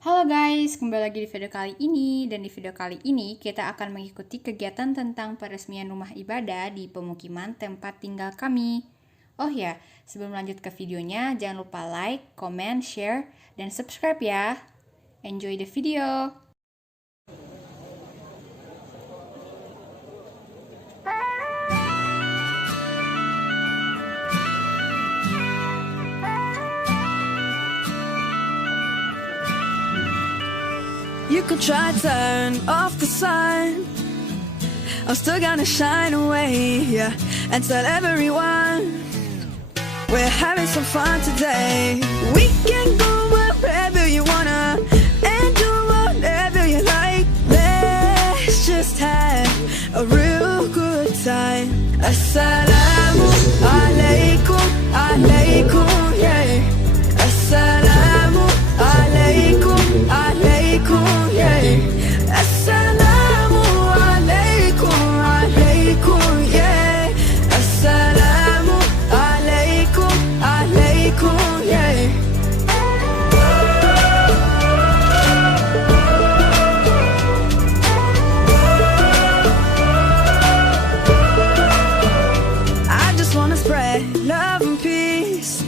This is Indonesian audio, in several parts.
Halo guys, kembali lagi di video kali ini. Dan di video kali ini kita akan mengikuti kegiatan tentang peresmian rumah ibadah di pemukiman tempat tinggal kami. Oh ya, sebelum lanjut ke videonya, jangan lupa like, comment, share, dan subscribe ya. Enjoy the video. You could try turn off the sun, I'm still gonna shine away, yeah, and tell everyone we're having some fun today. We can go wherever you wanna and do whatever you like. Let's just have a real good time. Assalamu alaikum, alaikum, yeah. Assalamu alaikum, alaikum, yeah. Assalamu alaikum, alaikum, yeah. Assalamu alaikum, alaikum, yeah. I just wanna spread love and peace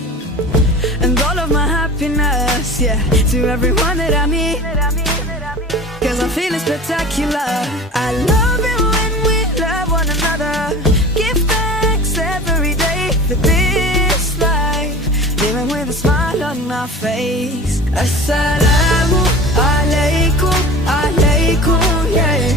and all of my happiness, yeah, to everyone that I meet, cause I'm feeling spectacular. I love it when we love one another. Give thanks every day for this life, living with a smile on my face. Assalamu alaikum, alaikum, yeah.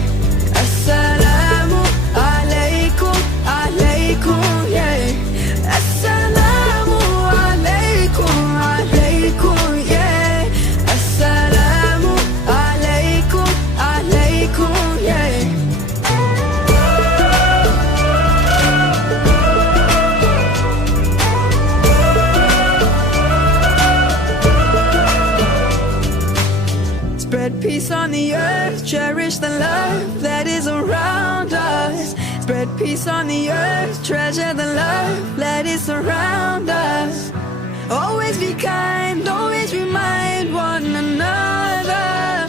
Assalamu alaikum, alaikum, yeah. Assalamu alaikum, alaikum, yeah. Assalamu alaikum, alaikum, yeah. Spread peace on the earth, cherish the love that is around us. Spread peace on the earth, treasure the love that is around us. Always be kind, always remind one another.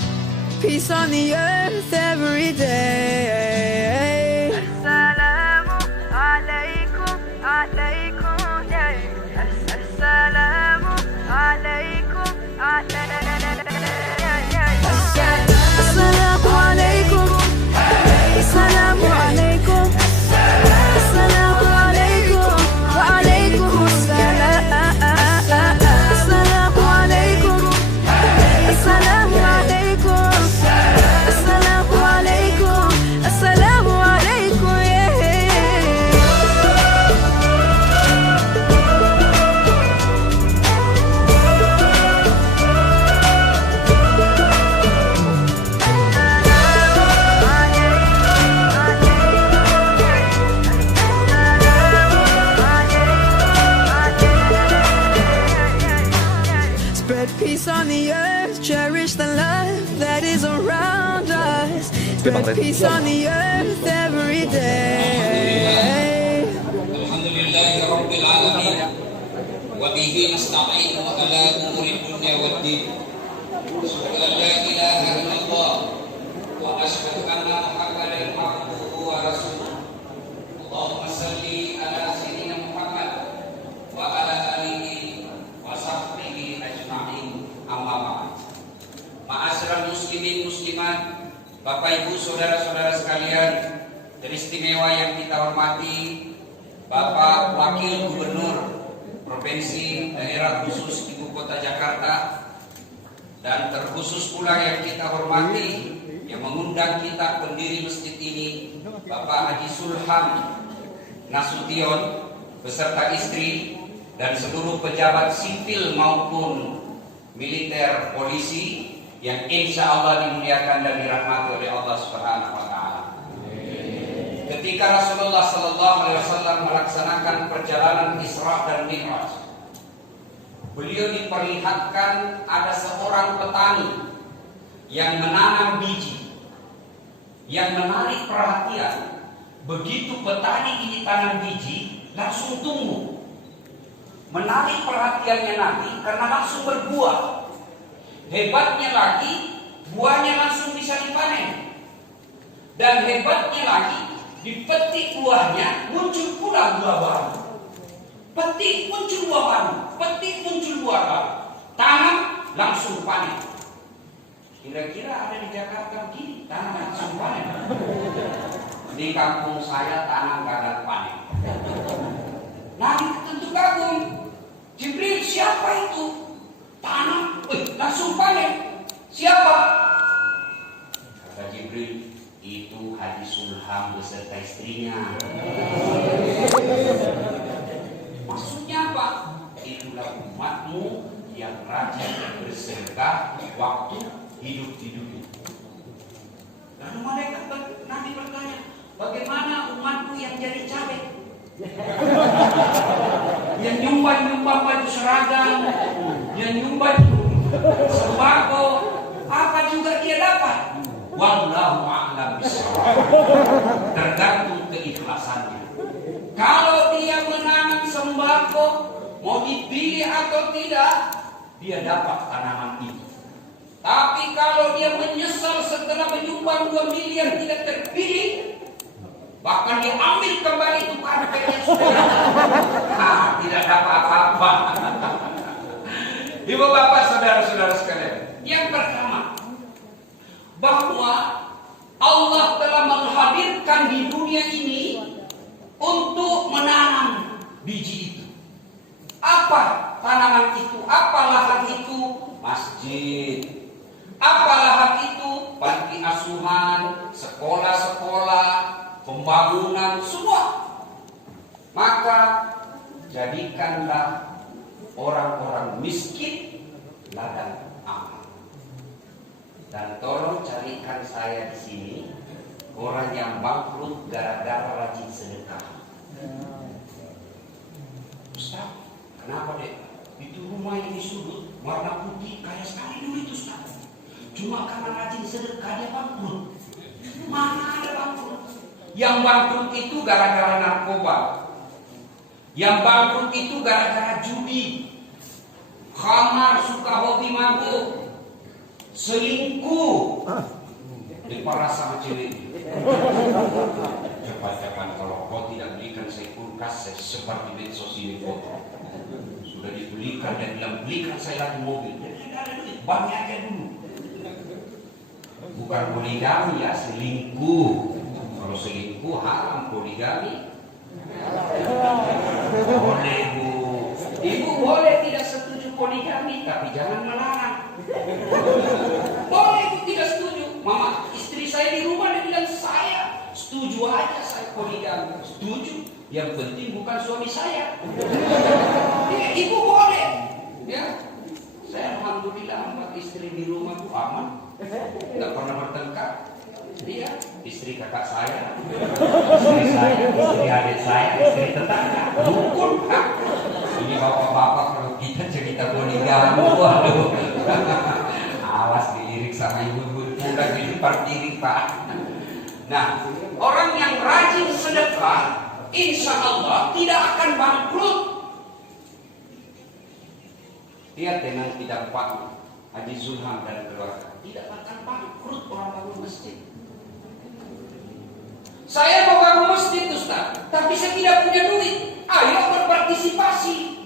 Peace on the earth every day. Assalamu alaikum, alaikum, yeah. Assalamu alaikum, alaikum. Assalamu alaikum. Assalamu alaikum. Assalamu alaikum. Wa alaikum assalam. Assalamu alaikum. Assalamu alaikum. Assalamu alaikum. Assalamu alaikum, yeah. Spread peace on the earth, cherish the love that is around us. Spread peace on the earth every day. Alhamdulillahi Rabbil Alamin wa bihi nasta'inu ala umuri dunya wad din. Asyhadu an la ilaha illallah wa asyhadu anna Muhammadan abduhu wa rasuluh. Allahumma salli ala sayyidina Muhammad wa ala alihi wa sahbihi ajma'in. Amma ba'd. Ma'asyiral muslimin muslimat, Bapak Ibu saudara-saudara sekalian, teristimewa yang kita hormati, Bapak Wakil Gubernur Provinsi Daerah Khusus Ibu Kota Jakarta, dan terkhusus pula yang kita hormati, yang mengundang kita pendiri masjid ini, Bapak Haji Sulham Nasution beserta istri dan seluruh pejabat sipil maupun militer, polisi yang insya Allah dimuliakan dan dirahmati oleh Allah Subhanahu wa Ta'ala. Ketika Rasulullah Sallallahu Alaihi Wasallam melaksanakan perjalanan Isra dan Mi'raj, beliau diperlihatkan ada seorang petani yang menanam biji. Yang menarik perhatian, begitu petani ini tanam biji, langsung tumbuh. Menarik perhatiannya nanti karena langsung berbuah. Hebatnya lagi, buahnya langsung bisa dipanen. Dan hebatnya lagi, dipetik buahnya, muncul pula buah baru. Petik muncul buah baru, petik muncul buah baru. Tanam langsung panen. Kira-kira ada di Jakarta begini, tanam langsung panen. Di kampung saya tanam gagal panen. Nabi tentu kagum. Jibril, siapa itu? Tanam, langsung panen. Siapa? Kata Jibril, itu Haji Sulham beserta istrinya. Maksudnya apa? Itulah umatmu yang rajin bersedekah waktu hidup-hidupnya. Lalu malaikat Nabi bertanya, bagaimana umatku yang jadi cabai? Yang nyumbang baju seragam, yang nyumbang sembako, apa juga dia dapat? Wallahu a'lam bishawab. Tergantung keikhlasannya. Kalau dia menanam sembako, mau dipilih atau tidak, dia dapat tanaman itu. Tapi kalau dia menyesal setelah menyumbang 2 miliar tidak terpilih, bahkan dia ambil kembali itu partai yang sudah tidak dapat apa-apa. Ibu bapak saudara-saudara sekalian, yang pertama, bahwa Allah telah menghadirkan di dunia ini untuk menanam biji itu. Apa tanaman itu? Apa lahan itu? Masjid. Apa lahan itu? Panti asuhan, sekolah-sekolah, pembangunan, semua. Maka jadikanlah orang-orang miskin ladang amal. Dan tolong carikan saya di sini orang yang bangkrut gara-gara rajin sedekah. Ustaz, kenapa dek? Itu rumah yang di sudut warna putih kaya sekali dulu itu Ustaz. Cuma karena rajin sedekah dia bangkrut. Mana ada bangkrut? Yang bangkrut itu gara-gara narkoba. Yang bangkrut itu gara-gara judi, khamar, suka hobi mabuk, selingkuh, diperas sama cewek. Cepat-cepat kalau kau tidak belikan saya kulkas, saya sebar di medsos ini foto. Sudah dibelikan dan bilang belikan saya lagi mobil. Jadi tidak ada duit, banknya aja dulu. Bukan poligami ya, selingkuh. Kalau selingkuh haram, poligami boleh bu. Ibu boleh tidak setuju poligami, tapi jangan melarang. Boleh ibu tidak setuju. Mama, istri saya di rumah dia bilang saya setuju aja saya poligami. Setuju. Yang penting bukan suami saya. Ya, ibu boleh. Ya, saya alhamdulillah 4 istri di rumah itu aman, nggak pernah bertengkar. Dia istri kakak saya, istri saya, istri adik saya, istri tetangga, rukun. Ini bapak-bapak kalau kita cerita poligami, waduh, awas dilirik sama ibu-ibu muda di depan diri pak. Nah, orang yang rajin sedekah, insya Allah tidak akan bangkrut. Lihat dengan tidak Pak Haji Sulham dan keluarga, tidak akan bangkrut orang bangun masjid. Saya mau bangun masjid Ustaz, tapi saya tidak punya duit. Ayo berpartisipasi.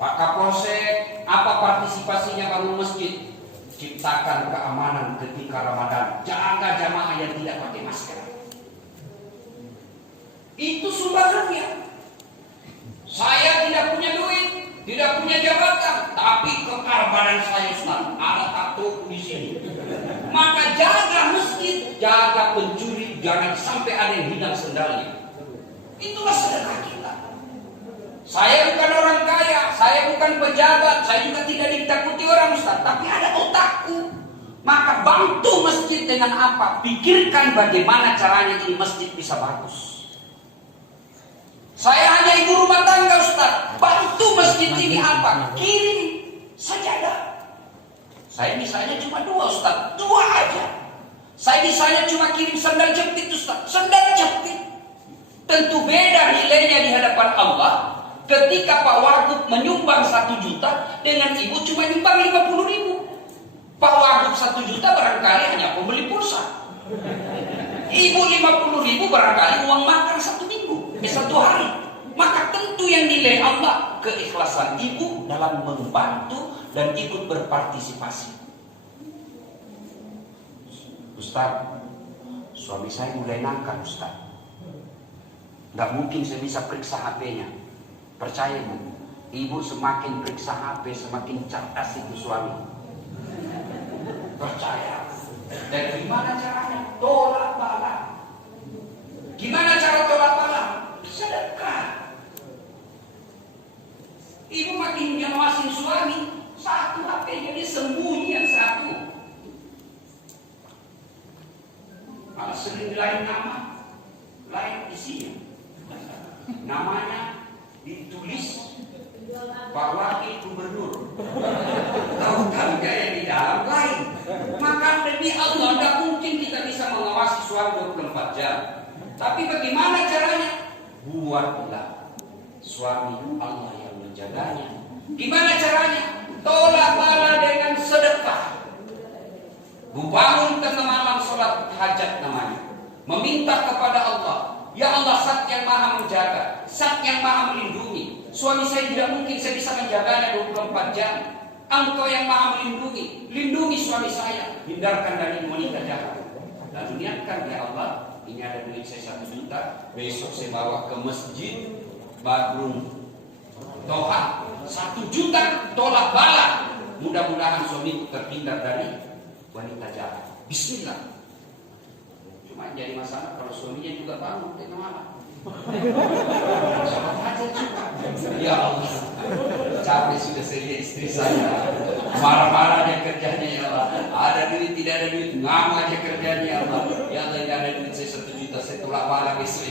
Pak Kapolsek, apa partisipasinya bangun masjid? Ciptakan keamanan ketika Ramadan. Jaga jamaah yang tidak pakai masker. Itu sumbangannya. Saya tidak punya duit, tidak punya jabatan, tapi kekar badan saya Ustaz. Ada tato di sini. Maka jaga masjid, jaga pencuri, jangan sampai ada yang hilang sendalnya. Itulah sedekah kita. Saya bukan orang kaya, saya bukan pejabat, saya juga tidak ditakuti orang Ustaz, tapi ada otakku. Maka bantu masjid dengan apa? Pikirkan bagaimana caranya ini masjid bisa bagus. Saya hanya ibu rumah tangga Ustaz, bantu masjid ini apa? Kirim sajadah. Saya misalnya cuma 2 Ustaz, 2 aja. Saya misalnya cuma kirim sandal jepit Ustaz, sandal jepit. Tentu beda nilainya di hadapan Allah ketika Pak Wagub menyumbang 1 juta dengan ibu cuma nyumbang 50.000. bapak 1 juta barangkali hanya pembeli pulsa. Ibu 50.000 barangkali uang makan 1 minggu, 1 hari. Maka tentu yang nilai Allah keikhlasan ibu dalam membantu dan ikut berpartisipasi. Ustaz, suami saya mulai nakal Ustaz. Nggak mungkin saya bisa periksa HP-nya. Percaya Bu, ibu semakin periksa HP semakin cerdas itu suami. Percaya. Dan gimana caranya? Tolak bala. Gimana cara tolak bala? Sedekah. Ibu makin ngawasin suami, 1 HP jadi sembunyi yang 1. Malah sering lain nama, lain isinya. Namanya ditulis Pak Wakil Gubernur. Tahu kan yang di dalam lain. Maka demi Allah tidak mungkin kita bisa mengawasi suami 24 jam. Tapi bagaimana caranya? Buatlah suami Allah yang menjaganya. Gimana caranya? Tolak bala dengan sedekah. Bangun tengah malam sholat hajat namanya. Meminta kepada Allah. Ya Allah, Zat yang maha menjaga, Zat yang maha melindungi. Suami saya tidak mungkin saya bisa menjaganya 24 jam. Engkau yang maha melindungi. Lindungi suami saya. Hindarkan dari wanita jahat. Lalu niatkan, ya Allah, ini ada duit saya 1 juta. Besok saya bawa ke masjid Badrun Toha. 1 juta tolak bala. Mudah-mudahan suamiku terhindar dari wanita jahat. Bismillah. Cuma jadi masalah kalau suaminya juga bangun tengah malam. Sholat hajat juga. Ya Allah, capek sudah saya lihat istri saya. Marah-marah dia kerjanya, ya Allah. Ada duit, tidak ada duit, ngam aja kerjanya, ya Allah. Ya Allah, tidak ada duit saya 1 juta, saya tolak bala besok.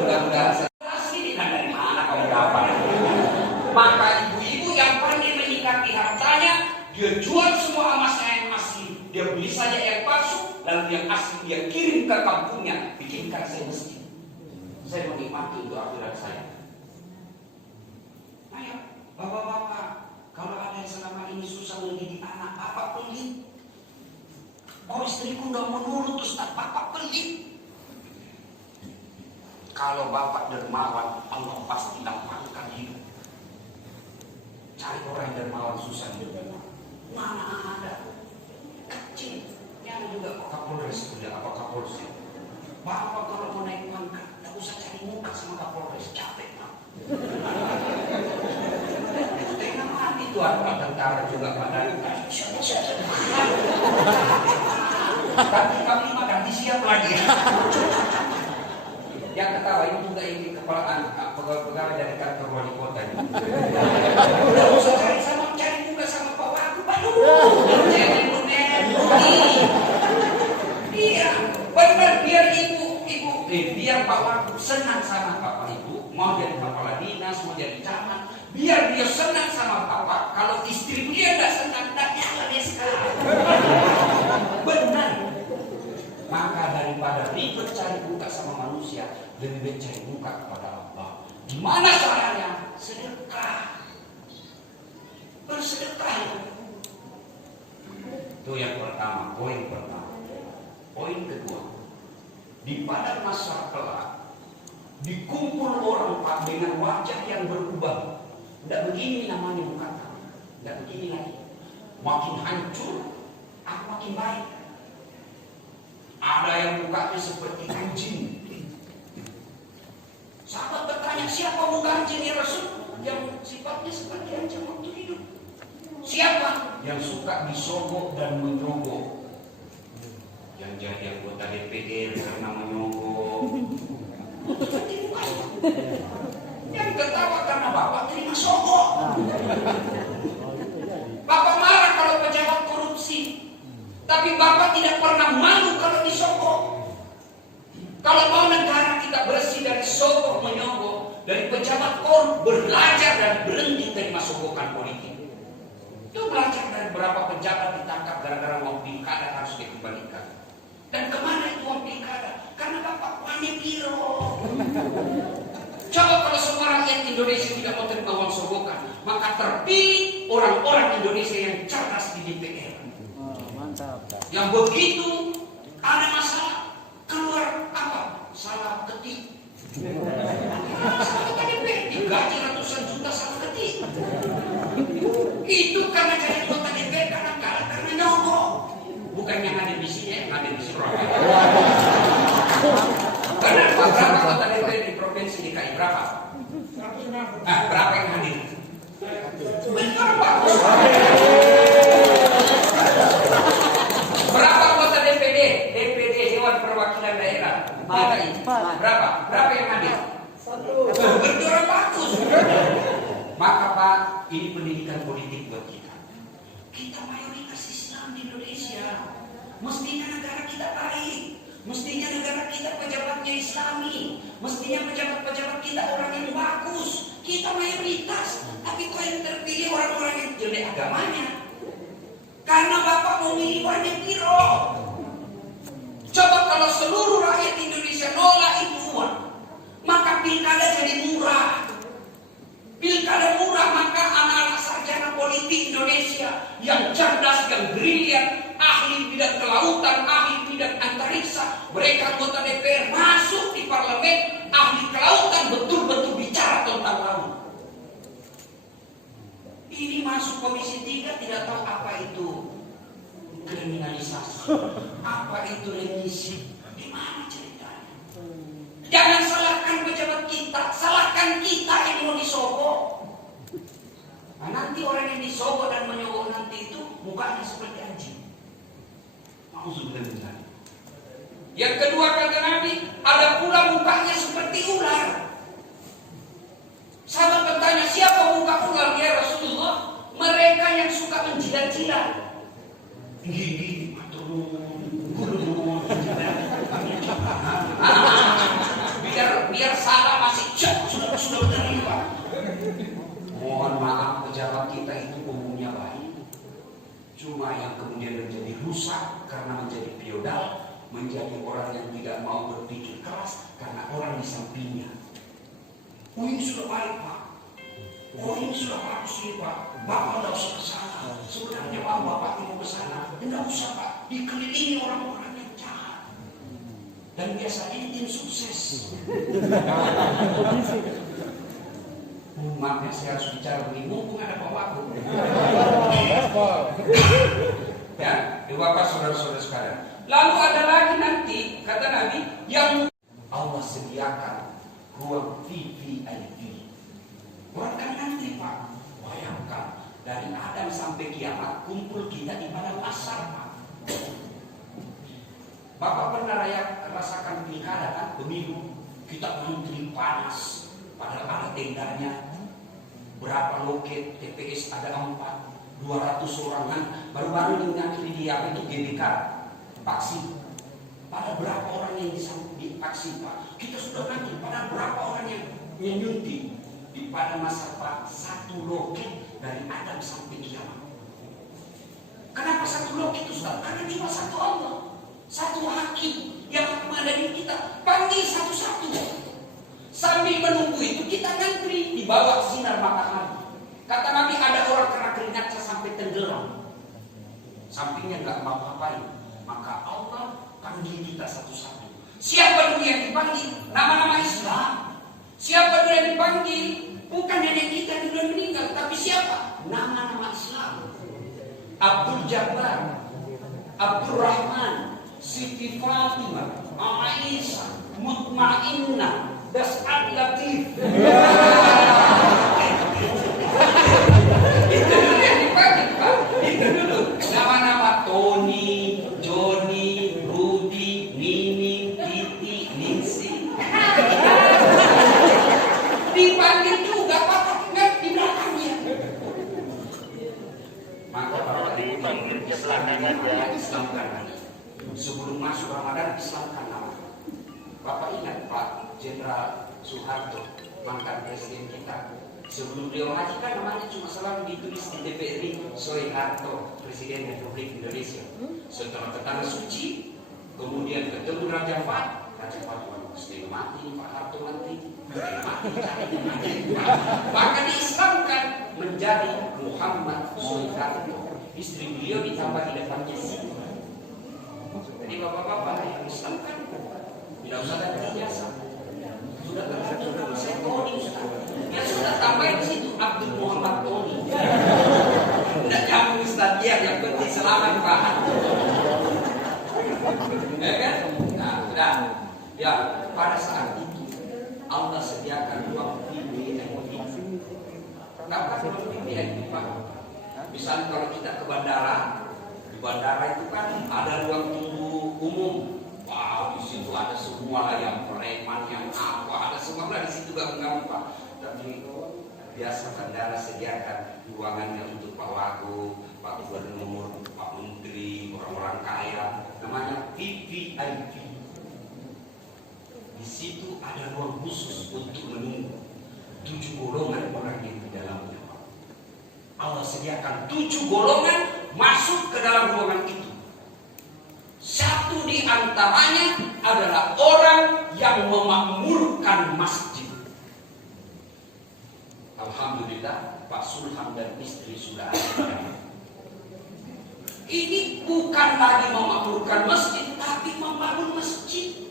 Mudah-mudahan saya asli dari mana kamu dapat? Maka ibu-ibu yang pandai menyikapi hartanya, dia jual semua emasnya yang asli, dia beli saja yang palsu, lalu yang asli dia kirim ke kampungnya, bikinkan saya mesti. Saya menikmati untuk akhirat saya. Ayo, bapak-bapak, kalau ada yang selama ini susah mendidik anak, bapak pelit. Oh, istriku nggak mau nurut, Ustaz, bapak pelit. Kalau bapak dermawan, Allah pasti lapangkan hidup. Cari orang yang dermawan susah hidup. Mana ada? Kecil. Yang juga kok Kapolres punya apa Kapolsek. Bapak kalau mau naik pangkat, tak usah cari muka sama Kapolres, capek Pak. Tengah mati tuh ada tentara juga pada. Tapi kami mah ganti siap lagi. Yang ketawa itu juga ini pegawai dari kantor wali kota. Tidak usah cari muka sama Pak Wagub. Jangan lunen. Iya, benar biar biar Pak Wagub senang sama Bapak Ibu, mau jadi kepala dinas, mau jadi camat, biar dia senang sama Bapak. Kalau istri dia tidak senang, tak nyala dia sekarang. Benar. Maka daripada ribet cari muka sama manusia, lebih baik cari muka kepada Allah. Gimana caranya? Sedekah. Bersedekah. Itu yang pertama, poin pertama. Poin kedua, di pada masa kelak dikumpul orang Pak dengan wajah yang berubah. Tidak begini namanya muka kamu, tidak begini lagi. Makin hancur, aku makin baik. Ada yang mukanya seperti anjing. Sahabat bertanya, siapa muka anjing ya Rasul? Yang sifatnya seperti anjing waktu hidup. Siapa? Yang suka disogok dan menyogok. Yang jadi anggota DPR karena menyogok. Seperti mukanya. Yang ketawa karena Bapak terima sogok. Bapak marah kalau pejabat korupsi. Tapi Bapak tidak pernah malu kalau disogok. Kalau mau negara kita bersih dari sogok menyogok, dari pejabat korup, belajar dan berhenti dari sogokan politik. Itu belajar dari berapa pejabat ditangkap gara-gara uang pilkada harus dikembalikan. Dan kemana itu uang pilkada? Karena Bapak pandai biro. Coba kalau semua rakyat Indonesia tidak mau terima uang sogokan, maka terpilih orang-orang Indonesia yang cerdas di DPR. Yang begitu ada masalah, keluar apa? Salah ketik. Salah KTP, digaji ratusan juta salah ketik. Itu karena jadi anggota DPR karena kalah karena nyogok. Bukan yang ada di sini, yang ada di Surabaya. Karena berapa anggota DPR di provinsi DKI berapa? Berapa yang hadir? Berapa? Berapa anggota DPD? DPD Dewan Perwakilan Daerah. Berapa? Berapa yang hadir? Berapa bagus. Maka Pak, ini pendidikan politik buat kita. Kita mayoritas Islam di Indonesia. Mestinya negara kita baik. Mestinya negara kita pejabatnya Islami. Mestinya pejabat-pejabat kita orang yang bagus. Kita mayoritas. Tapi kok yang terpilih orang-orang yang jelek agamanya. Karena Bapak mau milih orang yang piro. Coba kalau seluruh rakyat Indonesia nolak itu semua, maka pilkada jadi murah. Pilkada murah, maka anak-anak sarjana politik Indonesia yang cerdas, yang brilian, ahli bidang kelautan, ahli bidang antariksa, mereka anggota DPR masuk di parlemen, ahli kelautan betul-betul bicara tentang laut. Ini masuk komisi 3 tidak tahu apa itu kriminalisasi, apa itu remisi, di mana ceritanya? Jangan salahkan pejabat kita, salahkan kita yang mau disogok. Nah, nanti orang yang disogok dan menyogok nanti itu mukanya seperti anjing. Mauzubillah. Yang kedua kata Nabi, ada pula mukanya seperti ular. Sahabat bertanya, siapa muka ular ya Rasulullah? Mereka yang suka menjilat-jilat. Gigi, biar salah masih sudah menerima. Mohon maaf, pejabat kita itu umumnya baik. Cuma yang kemudian menjadi rusak karena menjadi feodal, menjadi orang yang tidak mau berpikir keras karena orang di sampingnya. Oh ini sudah baik Pak. Oh ini sudah bagus nih Pak. Bapak tidak usah ke sana. Sebenarnya Bapak mau ke sana. Tidak usah Pak. Dikelilingi orang-orang yang jahat. Dan biasanya ini tim sukses. Maaf ya, saya harus bicara begini. Mumpung ada Pak Wagub. Ya, Bapak saudara-saudara sekalian. Lalu ada lagi nanti kata Nabi yang Allah sediakan ruang VVIP. Bukan nanti Pak. Bayangkan dari Adam sampai kiamat kumpul kita di padang mahsyar Pak. Bapak pernah rasakan pilkada kan, pemilu kita menteri panas, padahal ada tendanya. Berapa loket TPS ada 200 orang kan, baru-baru ini nyakit di apa itu GBK vaksin. Pada berapa orang yang divaksin Pak? Kita sudah nanti pada berapa orang yang nyuntik di pada masa Pak, satu loket dari Adam sampai kiamat. Kenapa satu loket itu Ustaz? Karena cuma satu Allah, satu hakim yang mengadili kita. Panggil satu-satu. Sambil menunggu itu kita ngantri di bawah sinar matahari. Kata Nabi ada orang kena keringatnya sampai tenggelam, sampingnya nggak apa-apain. Maka Allah panggil kita satu-satu. Siapa dulu yang dipanggil? Nama-nama Islam. Siapa dulu yang dipanggil? Bukan nenek kita yang sudah meninggal, tapi siapa? Nama-nama Islam. Abdul Jabbar, Abdul Rahman, Siti Fatimah, Aisyah, Mutmainnah, Das'ad Latif. Itu dulu yang dipanggil Pak. Itu dulu. Nama-nama Tony, Joni, Rudy, Nini, Titi, Ningsi. Dipanggil juga Pak, nggak di belakangnya. Maka Bapak dipanggil ke belakangan ya, Islamkan. Sebelum masuk Ramadan, Islamkan nama. Bapak ingat Pak Jenderal Soeharto, mantan presiden kita. Sebelum beliau mati kan namanya cuma selalu ditulis di TVRI Soeharto, Presiden Republik Indonesia. Setelah ke Tanah Suci, kemudian ketemu Raja Fat, mesti mati, Pak Harto mati, mati. Maka diislamkan menjadi Muhammad Soeharto. Istri beliau ditambah di depannya Tidak usah ganti ijazah. Sudah terlanjur nama saya Tony Ustaz. Ya sudah tambahin di situ Abdul Muhammad Tony. Tidak nyambung Ustaz dia, yang penting selamat Pak. Ya kan? Nah, sudah. Ya, pada saat itu Allah sediakan ruang VIP. Kenapa ruang VIP Pak? Misalnya kalau kita ke bandara, di bandara itu kan ada ruang tunggu umum. Wah, di situ ada semua yang preman, yang apa, ada semua lah di situ gak Pak. Tapi biasa bandara sediakan ruangannya untuk Pak Wagub, Pak Gubernur, Pak Menteri, orang-orang kaya, namanya VVIP. Di situ ada ruang khusus untuk menunggu 7 golongan orang yang di dalamnya. Allah sediakan 7 golongan masuk ke dalam ruangan itu. Satu di antaranya adalah orang yang memakmurkan masjid. Alhamdulillah, Pak Sulham dan istri sudah ada. Ini bukan lagi memakmurkan masjid, tapi membangun masjid.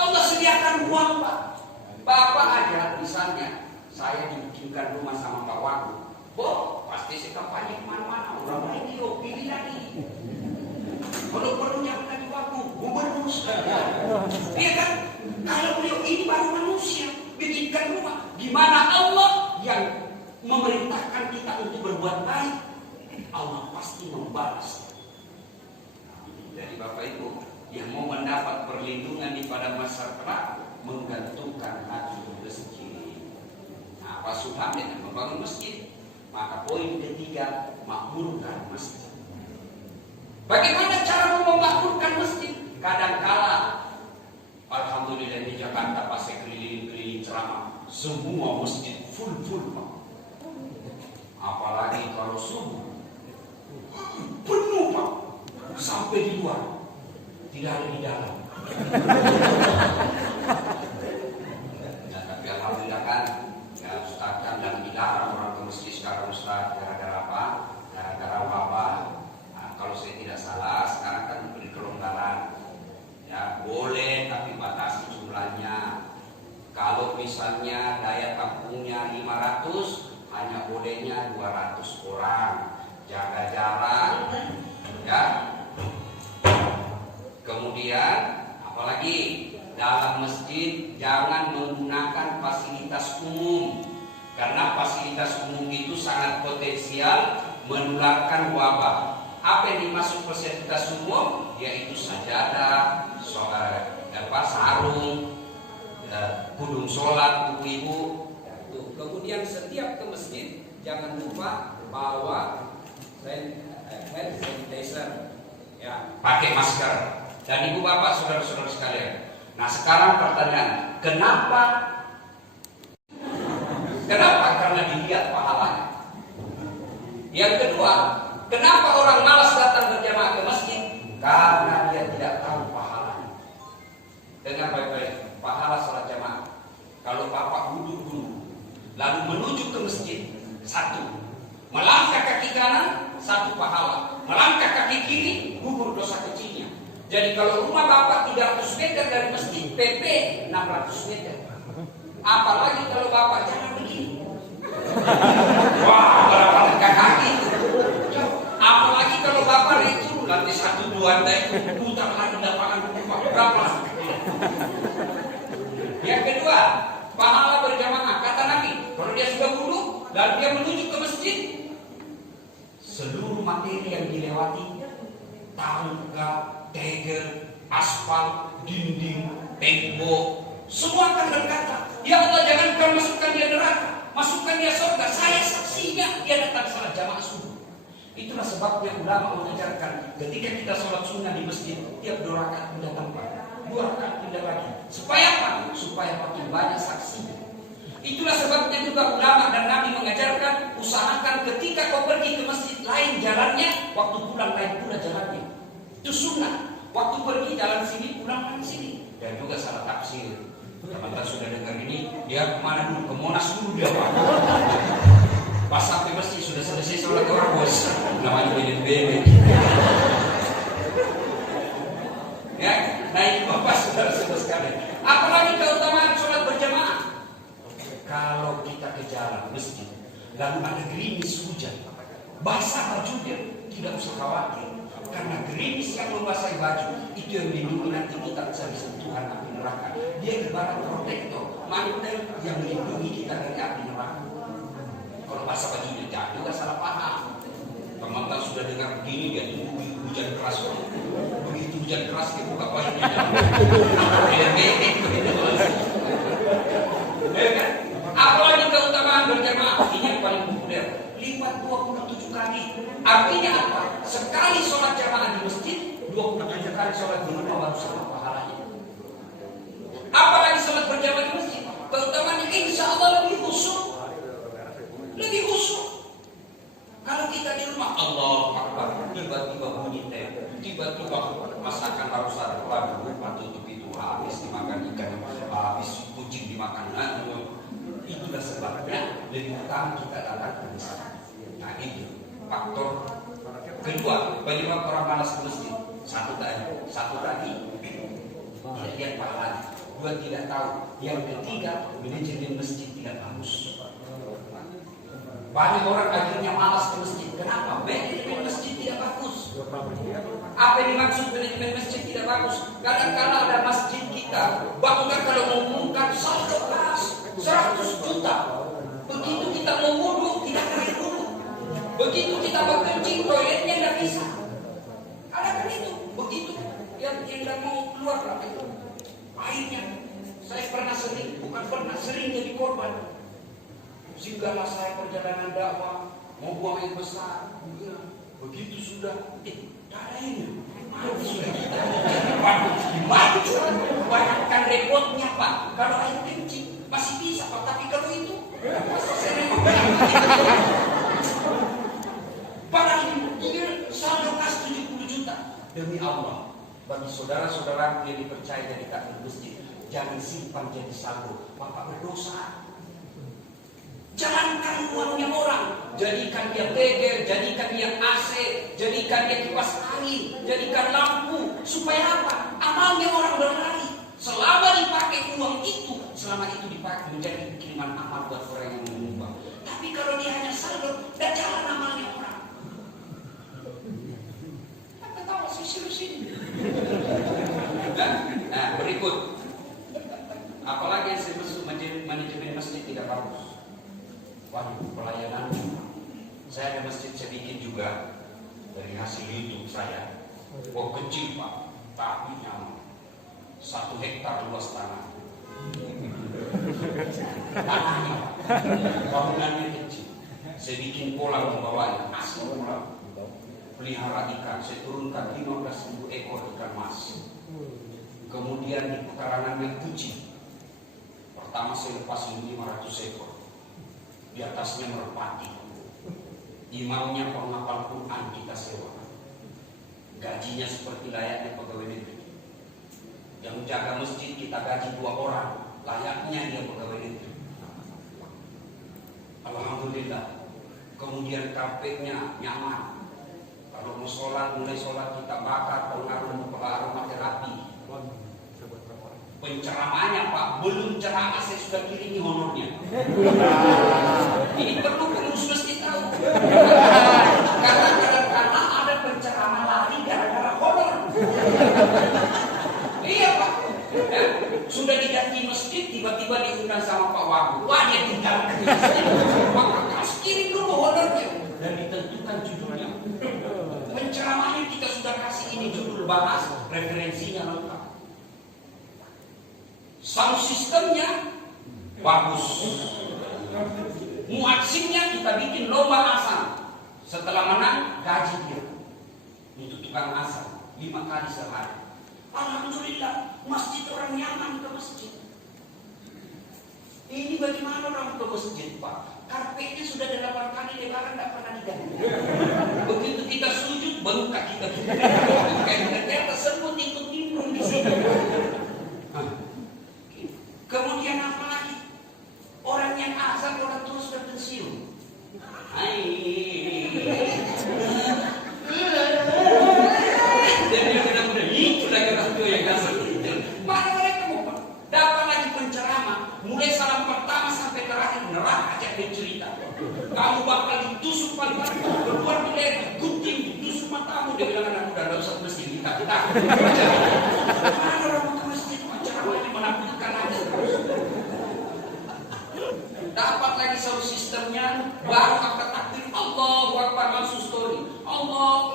Allah sediakan ruang Pak. Bapak aja misalnya, saya dibikinkan rumah sama Pak Wagub. Oh, pasti saya kampanye kemana-mana. Orang lain pilih lagi. Kalau perlu jangan lagi Wagub, gubernur sekalian. Iya kan? Kalau beliau ini baru manusia, bikinkan rumah. Gimana Allah yang memerintahkan kita untuk berbuat baik, Allah pasti membalas. Jadi Bapak Ibu yang mau mendapat perlindungan di pada masa kelak, menggantungkan hati masjid. Nah, Pak Sulham dengan membangun masjid. Maka poin ketiga, makmurkan masjid. Bagaimana cara memakmurkan masjid? Kadangkala, alhamdulillah di Jakarta pas saya keliling-keliling ceramah, semua masjid full Pak. Apalagi kalau subuh, penuh Pak, sampai di luar, tidak ada di dalam. Nah, tapi alhamdulillah kan, ya Ustaz kan dan dilarang orang ke masjid sekarang Ustaz, gara-gara apa? Gara-gara wabah. Nah, kalau saya tidak salah, sekarang kan beri kelonggaran. Ya boleh, tapi batasi jumlahnya. Kalau misalnya daya tampungnya 500, hanya bolehnya 200 orang. Jaga jarak, ya. Kemudian, apalagi dalam masjid jangan menggunakan fasilitas umum, karena fasilitas umum itu sangat potensial menularkan wabah. Apa yang dimaksud fasilitas umum? Yaitu sajadah, sarung, kudung sholat, ibu-ibu. Kemudian setiap ke masjid jangan lupa bawa hand sanitizer, ya, pakai masker. Dan ibu bapak, saudara-saudara sekalian. Nah sekarang pertanyaan, kenapa? Karena dilihat pahalanya. Yang kedua, kenapa orang malas datang berjamaah ke masjid? Karena dia tidak tahu pahalanya. Dengar baik-baik, pahala sholat jamaah. Kalau bapak duduk dulu, lalu menuju ke masjid, 1. Melangkah kaki kanan, 1 pahala. Melangkah kaki kiri, gugur dosa kecilnya. Jadi kalau rumah bapak 300 meter dari masjid, PP 600 meter. Apalagi kalau bapak jangan begini. Wah, berapa langkah kaki. Apalagi kalau bapak naik turun lantai 1, 2, naik putar lagi lapangan rumah, berapa langkah. Yang kedua, pahala berjamaah. Kata Nabi, kalau dia sudah wudhu dan dia menuju ke masjid, seluruh materi yang dilewati, tangga, tegel, aspal, dinding, tembok, semua akan berkata, ya Allah jangankan masukkan dia neraka, masukkan dia surga. Saya saksinya dia datang salat jamaah subuh. Itulah sebabnya ulama mengajarkan ketika kita sholat sunnah di masjid, tiap 2 rakaat pindah tempat, 2 rakaat pindah lagi. Supaya apa? Supaya makin banyak saksinya. Itulah sebabnya juga ulama dan Nabi mengajarkan, usahakan ketika kau pergi ke masjid lain jalannya, waktu pulang lain pula jalannya. Itu sunnah. Waktu pergi jalan sini, pulang jalan sini. Dan juga salah tafsir. Teman-teman sudah dengar ini, dia kemana dulu? Ke Monas dulu dia Pak. Pas sampai masjid sudah selesai sholat orang bos. Namanya bebek. Ya, nah ini Bapak saudara-saudara gerimis hujan, basah bajunya, tidak usah khawatir. Karena gerimis yang membasahi baju itu yang melindungi nanti kita bisa disentuhan api neraka. Dia ibarat protektor, mantel yang melindungi kita dari api neraka. Kalau basah bajunya jangan juga salah paham. Teman-teman sudah dengar begini, dia tunggu hujan keras. Begitu hujan keras dia buka bajunya. Apalagi keutamaan berjamaah, ini yang paling populer. Lipat 27 kali. Artinya apa? Sekali sholat jamaah di masjid, 27 kali sholat di rumah baru sama pahalanya. Apalagi sholat berjamaah di masjid, keutamaannya insya Allah lebih khusyuk. Lebih khusyuk. Kalau kita di rumah, Allah Akbar, tiba-tiba bunyi teh, tiba-tiba masakan harus ada lagu, tutup itu habis dimakan ikan, habis kucing dimakan. Itulah sebabnya lebih utama kita datang ke masjid. Nah itu faktor kedua penyebab orang malas ke masjid. Satu tadi tidak lihat pahala, dua tidak tahu, yang ketiga manajemen masjid tidak bagus. Banyak orang akhirnya malas ke masjid. Kenapa? Manajemen masjid tidak bagus. Apa yang dimaksud manajemen masjid tidak bagus? Kadang-kadang ada masjid kita bahkan kalau mengumumkan saldo kas 100 juta. Begitu kita mau wudhu, tidak kena wudhu. Begitu kita berkencing, toiletnya tidak bisa. Ada kan itu? Begitu yang tidak mau keluar itu airnya. Saya pernah sering jadi korban. Singgahlah saya perjalanan dakwah, mau buang air besar. Begitu sudah, ada ini. Bayangkan repotnya Pak. Kalau air kencing masih bisa Pak, tapi kalau itu padahal ini saldo kas 70 juta. Demi Allah, bagi saudara-saudara yang dipercaya dari takmir masjid, jangan simpan jadi saldo. Bapak berdosa. Jalankan uangnya orang, jadikan dia beger, jadikan dia AC, jadikan dia kipas angin, jadikan lampu, supaya apa? Amalnya orang berlari. Selama dipakai uang itu, selama itu dipakai menjadi kiriman amal buat orang yang menyumbang. Tapi kalau dia hanya saldo, dan jalan amalnya orang. Apa tahu sih sini? Nah, berikut. Apalagi yang saya maksud manajemen masjid tidak bagus. Waduh, pelayanan. Saya ada masjid saya bikin juga dari hasil YouTube saya. Oh kecil Pak, tapi nyaman. 1 hektar luas tanah. Tanahnya Pak, bangunannya kecil. Saya bikin kolam membawanya, asli kolam. Pelihara ikan, saya turunkan 15.000 ekor ikan mas. Kemudian di pekarangannya kucing. Pertama saya lepas 500 ekor. Di atasnya merpati. Imamnya penghafal Quran kita sewa. Gajinya seperti layaknya pegawai negeri. Yang jaga masjid kita gaji 2 orang, layaknya dia pegawai negeri. Alhamdulillah. Kemudian karpetnya nyaman. Kalau mau sholat, mulai sholat kita bakar pengaruh aromaterapi. Penceramanya Pak, belum ceramah saya sudah kirimi honornya. Ini perlu pengurus masjid tahu. Karena kadang-kadang ada penceramah lari gara-gara honor. Iya Pak. Ya, sudah diganti masjid, tiba-tiba diundang sama Pak Wagub. Wah dia tinggalkan masjid. Maka kasih kirim dulu honornya dan ditentukan judulnya. Penceramahnya kita sudah kasih ini judul bahas, referensinya lengkap. Sound sistemnya bagus. Muadzinnya kita bikin lomba azan. Setelah menang gaji dia. Untuk tukang azan 5 kali sehari. Alhamdulillah masjid orang nyaman ke masjid. Ini bagaimana orang ke masjid Pak? Karpetnya sudah 8 kali lebaran tidak pernah diganti. Begitu kita sujud bengkak kita. Ternyata semut ikut nimbrung di sini. Kemudian apa lagi? Orang yang azan orang tua sudah pensiun. Dan dia mudah-mudah itu lagi orang tua yang azan. Mana mereka mau dapat lagi penceramah? Mulai salam pertama sampai terakhir neraka aja dia cerita. Kamu bakal Dia bilang anak muda nggak usah ke masjid, kita mana orang mau ke masjid, ceramahnya menakutkan aja terus. Dapat lagi sound sistemnya, baru angkat takbir, Allahu Akbar, langsung story, Allah.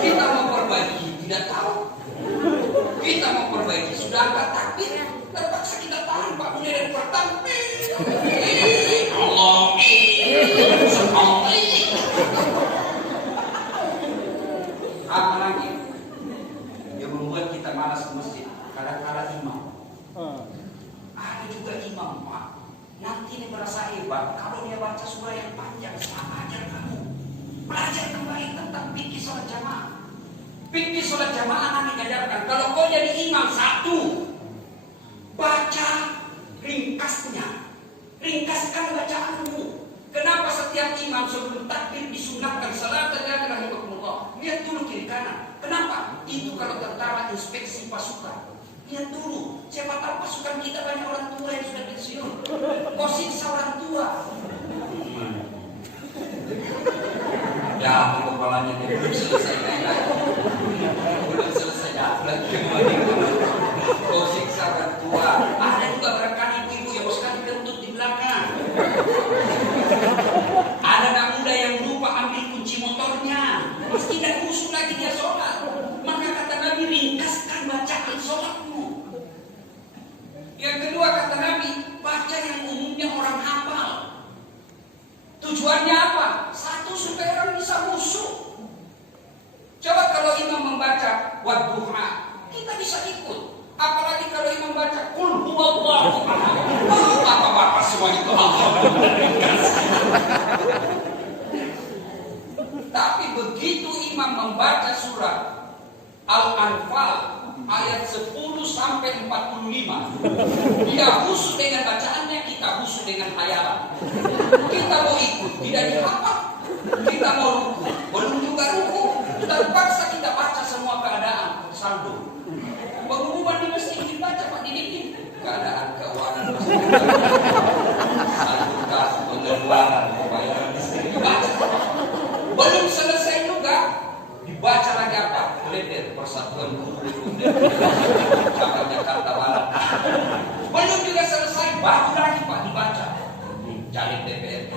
Kita mau perbaiki, tidak tahu. Kita mau perbaiki, sudah angkat takbir, terpaksa kita tahan Pak Bunda dari pertama. Allah, apa lagi yang membuat kita malas ke masjid? Kadang-kadang imam. Ada juga imam Pak, nanti ini merasa hebat kalau dia baca surah yang panjang. Sama aja kamu belajar kembali tentang fikih sholat jamaah. Fikih sholat jamaah nanti ngajarkan. Kalau kau jadi imam, satu, baca ringkasnya, ringkaskan bacaanmu. Kenapa setiap imam sebelum takbir disunahkan salat terjadi Allah? Lihat dulu kiri kanan. Kenapa? Itu kalau tentara inspeksi pasukan. Lihat dulu, siapa tahu pasukan kita banyak orang tua yang sudah pensiun. Kau siksa orang tua. Ya, kepalanya dia belum selesai lagi. Belum selesai lagi. Kau siksa orang tua. Ada juga barangkali ibu yang sekali kentut di belakang. Ada anak muda yang lupa ambil kunci motornya. Meski tidak khusyuk lagi dia sholat. Maka kata Nabi, ringkaskan bacaan sholatmu. Yang kedua kata Nabi, baca yang umumnya orang hafal. Tujuannya apa? Satu, supaya orang bisa khusyuk. Coba kalau imam membaca wadduha, kita bisa ikut. Apalagi kalau imam baca qul huwallahu ahad. Bapak-bapak semua itu Tapi begitu imam membaca surah Al-Anfal ayat 10 sampai 45, dia khusyuk dengan bacaannya, kita khusyuk dengan hayalan. Kita mau ikut, tidak dihafal. Kita mau ruku, belum juga ruku. Terpaksa kita baca semua keadaan saldo. Pengumuman di masjid dibaca Pak di dinding. Keadaan keuangan masjid. Saldo kas, pengeluaran, pembayaran listrik dibaca. Belum selesai juga, dibaca lagi apa? Letter Persatuan Guru Cabang Jakarta Barat. Belum juga selesai, baru lagi Pak dibaca. Jalin DPR.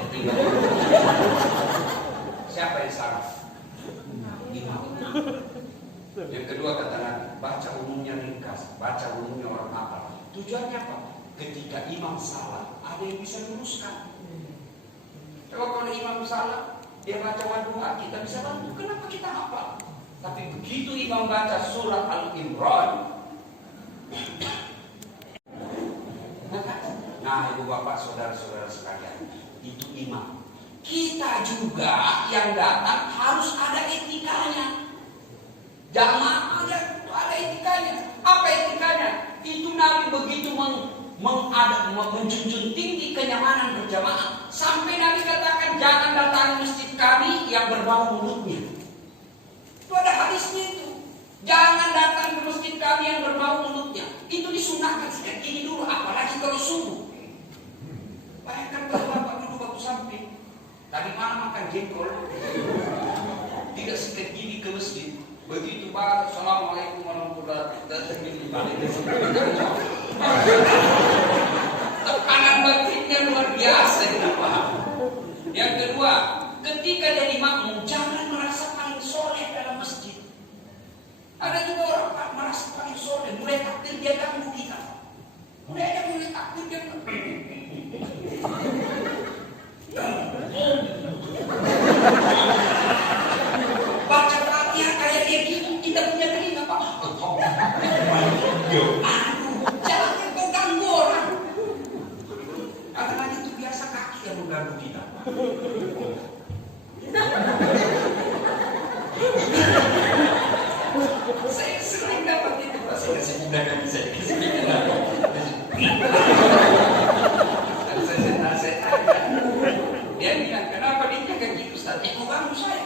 Siapa yang salah? Imam. Yang kedua kata Nabi, baca umumnya ringkas, baca umumnya orang hafal. Tujuannya apa? Ketika imam salah, ada yang bisa luruskan. Coba kalau imam salah, dia baca wadduha, kita bisa bantu. Kenapa kita hafal? Tapi begitu imam baca surat Al-Imran, nah ibu bapak saudara-saudara sekalian, itu imam. Kita juga yang datang harus ada etikanya. Jamaah ada etikanya. Apa etikanya? Itu Nabi begitu menjunjung tinggi kenyamanan berjamaah. Sampai Nabi katakan, jangan datang masjid kami yang berbau mulutnya. Itu ada hadisnya itu. Jangan datang ke masjid kami yang berbau mulutnya. Itu disunahkan sejak ini dulu, apalagi kalau subuh. Bayangkan kalau bapak duduk waktu samping, tadi malam makan jengkol, tidak sikat gigi ke masjid. Begitu Pak, Assalamualaikum warahmatullahi wabarakatuh. Tekanan batinnya luar biasa ini Pak. Yang kedua, ketika jadi makmum jangan merasa paling soleh dalam masjid. Ada juga orang merasa paling soleh, mulai takbir dia ganggu kita. Mulai takbir dia baca Fatihah kayak dia gitu, kita punya telinga Pak. Jangan kau ganggu orang. Karena itu biasa kaki yang mengganggu kita. Saya sering dapat itu Pak, saya kasih muda kaki saya kasih muda. Dan saya tanya, dia bilang kenapa dia kayak gitu Ustaz? Kau ganggu saya.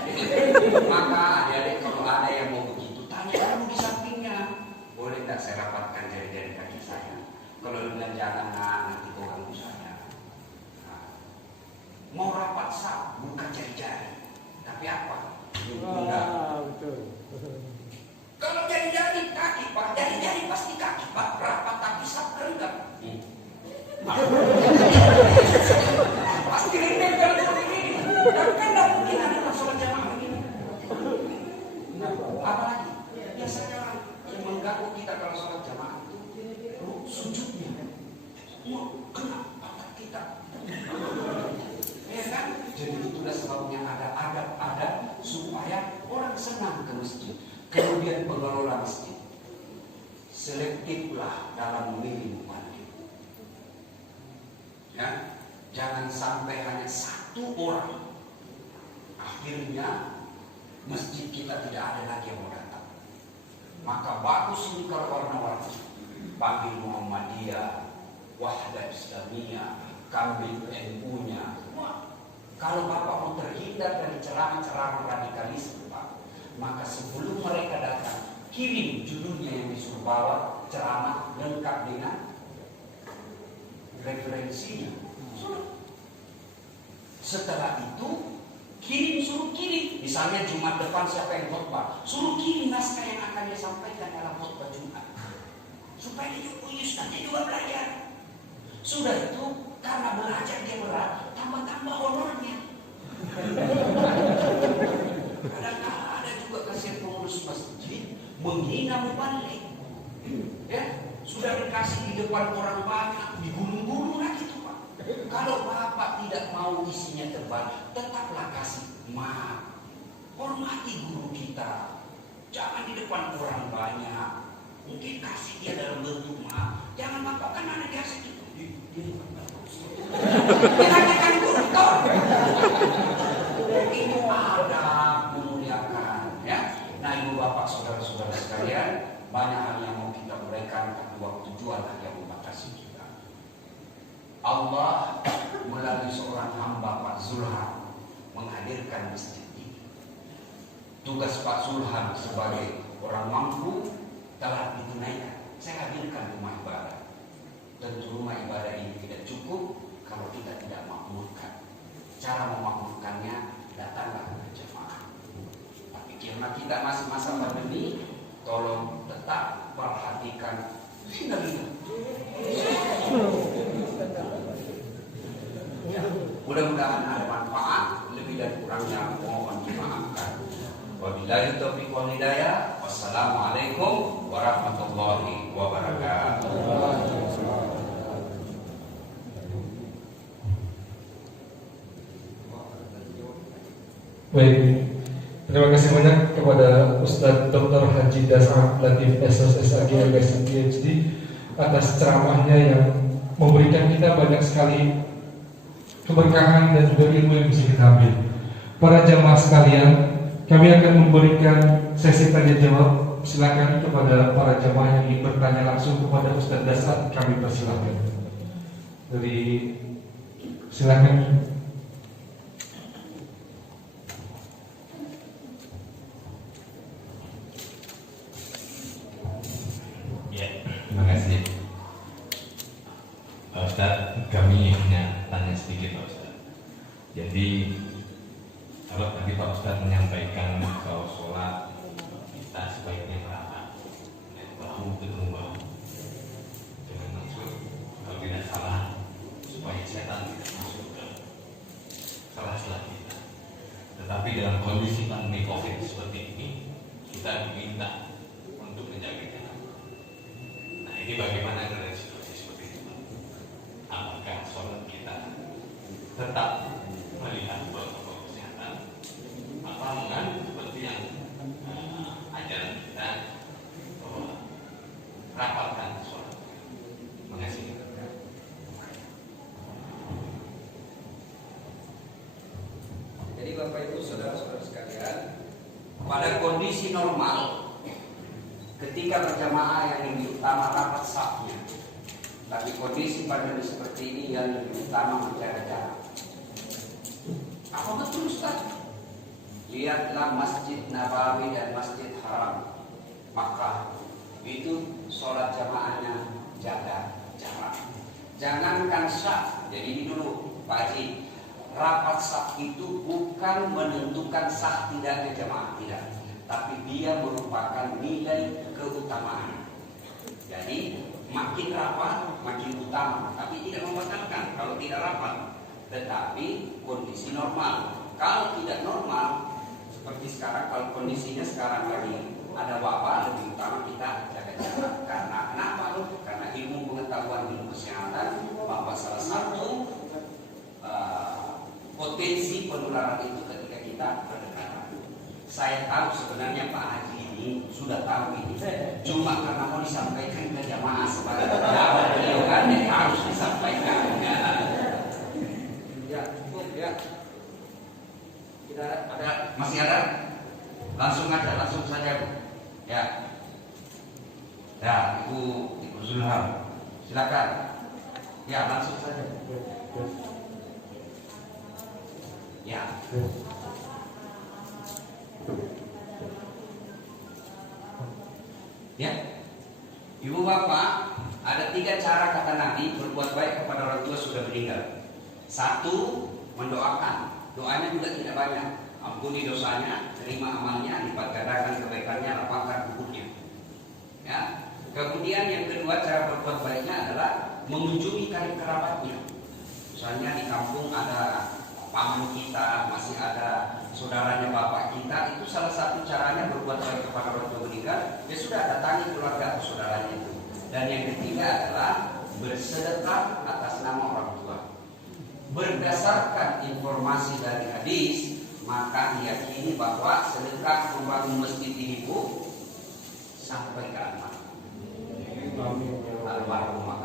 Maka adik-adik kalau ada yang mau begitu, tanya dulu di sampingnya. Boleh tak saya rapatkan jari-jari kaki saya? Kalau dia bilang jangan, nanti kau ganggu saya. kaki apa? Enggak. Betul. Kalau jari-jari kaki Pak, jari-jari pasti kaki Pak, rapat tapi sab enggak. Pasti ringan kalau begini. Tapi kan tidak mungkin ada sholat jamaah begini. Apalagi biasanya yang mengganggu kita kalau sholat jamaah itu sujudnya. Kena otak kita. Ya kan? Jadi itulah sebabnya ada adab-adab supaya orang senang ke masjid. Kemudian pengelola masjid selektiflah dalam memilih muadzin. Ya, jangan sampai hanya satu orang. Akhirnya masjid kita tidak ada lagi yang mau datang. Maka bagus ini kalau warna-warni. Panggil Muhammadiyah, Wahdah Islamiyah, Kambil NU-nya. Kalau Bapak mau terhindar dari ceramah-ceramah radikalisme, Pak, maka sebelum mereka datang, kirim judulnya yang disuruh bawa ceramah lengkap dengan referensinya. Setelah itu suruh kirim. Misalnya Jumat depan siapa yang khotbah, suruh kirim naskah yang akan dia sampaikan dalam khotbah Jumat, supaya dia punya ustaznya juga belajar. Sudah itu karena belajar dia berat, tambah-tambah honornya. Kadang-kadang ada juga kasihan pengurus masjid menghina mubalik. Ya, sudah dikasih di depan orang banyak, digulung-gulung lagi tuh Pak. Kalau Bapak tidak mau isinya tebal, tetaplah kasih maaf. Hormati guru kita. Jangan di depan orang banyak. Mungkin kasih dia dalam bentuk maaf. Jangan Bapak kan ada biasa gitu. Ditanyakan guru. Itu adab memuliakan, ya. Nah, ibu bapak saudara-saudara sekalian, banyak hal yang mau kita uraikan, tapi waktu jualah yang membatasi kita. Allah melalui seorang hamba Pak Zulhan menghadirkan masjid ini. Tugas Pak Zulhan sebagai orang mampu telah ditunaikan. Saya hadirkan rumah ibadah. Tentu rumah ibadah ini tidak cukup kalau kita tidak makmurkan. Cara memakmurkannya, datanglah berjamaah. Tapi karena kita masih masa pandemi, tolong tetap perhatikan hingar-hingar. Mudah-mudahan ada manfaat, lebih dan kurangnya mohon dimaafkan. Wabillahi taufiq wal hidayah. Wassalamualaikum warahmatullahi wabarakatuh. Baik, terima kasih banyak kepada Ustadz Dr. Haji Dasar Latif SSAG LSM PhD atas ceramahnya yang memberikan kita banyak sekali keberkahan dan juga ilmu yang bisa kita ambil. Para jamaah sekalian, kami akan memberikan sesi tanya jawab. Silakan kepada para jamaah yang ingin bertanya langsung kepada Ustadz Dasar, kami persilakan. Silakan. Terima kasih Pak Ustadz, kami hanya tanya sedikit Pak Ustadz. Jadi kalau tadi Pak Ustadz menyampaikan kalau sholat kita sebaiknya merata, bahu ketemu bahu, dengan maksud kalau tidak salah supaya setan tidak masuk ke sela-sela kita. Tetapi dalam kondisi pandemi COVID seperti ini, kita diminta untuk menjaga jarak. Ini bagaimana dengan situasi seperti itu? Apakah sholat kita tetap melihat protokol kesehatan? Apa enggak seperti yang ajaran kita bahwa rapatkan sholat? Terima kasih. Jadi Bapak Ibu saudara-saudara sekalian, pada kondisi normal ketika berjamaah yang lebih utama rapat safnya, tapi kondisi pandemi seperti ini yang lebih utama menjaga jarak. Apa betul Ustaz? Lihatlah Masjid Nabawi dan Masjid Haram Makkah, itu sholat jamaahnya jaga jarak. Jangankan saf, jadi ini dulu Pak Haji, rapat sah itu bukan menentukan sah tidaknya jamaah, tidak, tapi dia merupakan nilai keutamaan. Jadi makin rapat makin utama, tapi tidak membatalkan kalau tidak rapat, tetapi kondisi normal. Kalau tidak normal seperti sekarang, kalau kondisinya sekarang lagi ada wabah, lebih utama kita jaga jarak. Karena kenapa? Karena ilmu pengetahuan, ilmu kesehatan, bahwa salah satu potensi penularan itu ketika kita berdekatan. Saya tahu sebenarnya Pak Haji ini sudah tahu ini, cuma karena mau disampaikan ke jamaah sebagai jawab beliau kan, jadi harus disampaikan. Ya, cukup ya. Tidak ada, masih ada? Langsung aja, langsung saja. Ya, ya, Ibu Zulham, silakan. Ya, langsung saja. Ya. Ya, Ibu Bapak, ada 3 cara kata Nabi berbuat baik kepada orang tua sudah meninggal. 1, mendoakan. Doanya juga tidak banyak. Ampuni dosanya, terima amalnya, lipat gandakan kebaikannya, lapangkan kuburnya. Ya. Kemudian yang kedua, cara berbuat baiknya adalah mengunjungi karib kerabatnya. Misalnya di kampung ada paman kita, masih ada saudaranya bapak kita, itu salah satu caranya berbuat baik kepada orang tua meninggal. Ya sudah, datangi keluarga atau saudaranya itu. Dan yang ketiga adalah bersedekah atas nama orang tua. Berdasarkan informasi dari hadis, maka diyakini bahwa sedekah membangun masjid ini Bu sampai ke almarhum.